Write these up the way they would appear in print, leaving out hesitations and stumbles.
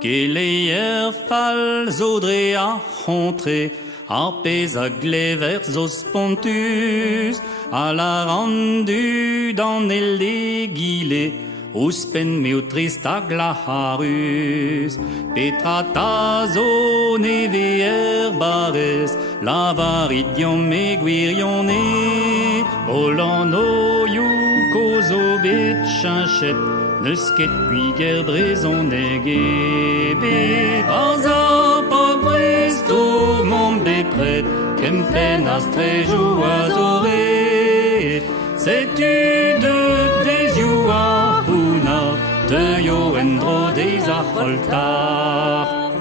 Geleier fall zodre a hontre, arpez a glever zos pontus, a la rendu dan el de gile, ouspen meo trist hag la harus. Petra ta zo neve barez, la varidion me gwirion e, olan o you kozo bet chinchet, neus ket puiger brezon ege az a pobresto mon bepret kempen as trejou a zore setu de dezioù a huna de yo endro dez a c'holtar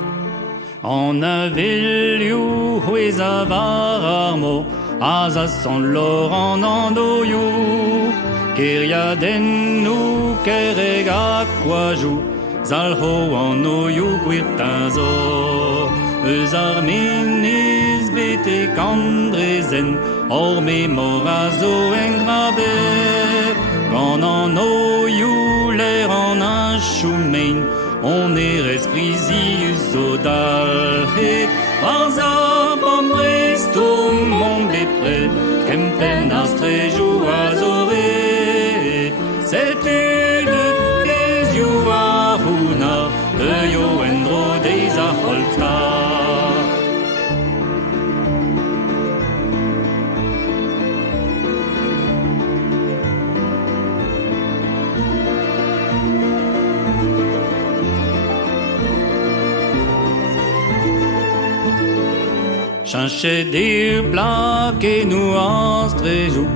an a velioù houez a var armo az a san lor an andoioù Keriaden nou kereg a kwajou, zalho an oioù gwirtin zo. Eus ar menez bete kandrezen, or memor a zo engraver. Gant an oioù l'air an a choumein, on erez prizius zo dalhet. Vaz a bom resto mon bepred, kempen as trejou a zore. Setu de dezioù a huna, de yo endro dez a c'holtar. Chinchet eo plak e nou az trejou,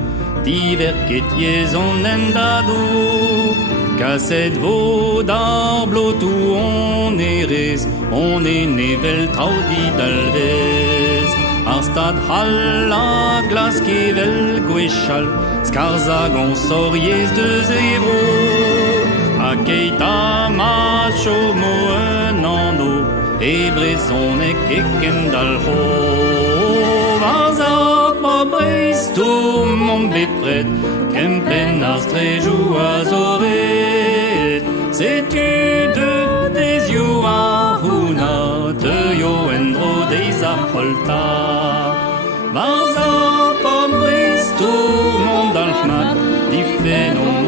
diver ket yezon endadou, kaset vo d'ar blotou on erez, on e nevel traoudi dalvez. Ar stad c'hall a glas kevel gwechal, skarzag on soriez de zero, a keit a macho mo un anno, e brezonek e kendal ho. Vaz a pobresto mon bepred, kempen ar strejou a zoret. Setu de dezioù a huna, de yo endro dez a c'holtar. Vaz a pobresto mon dalchnad, difennon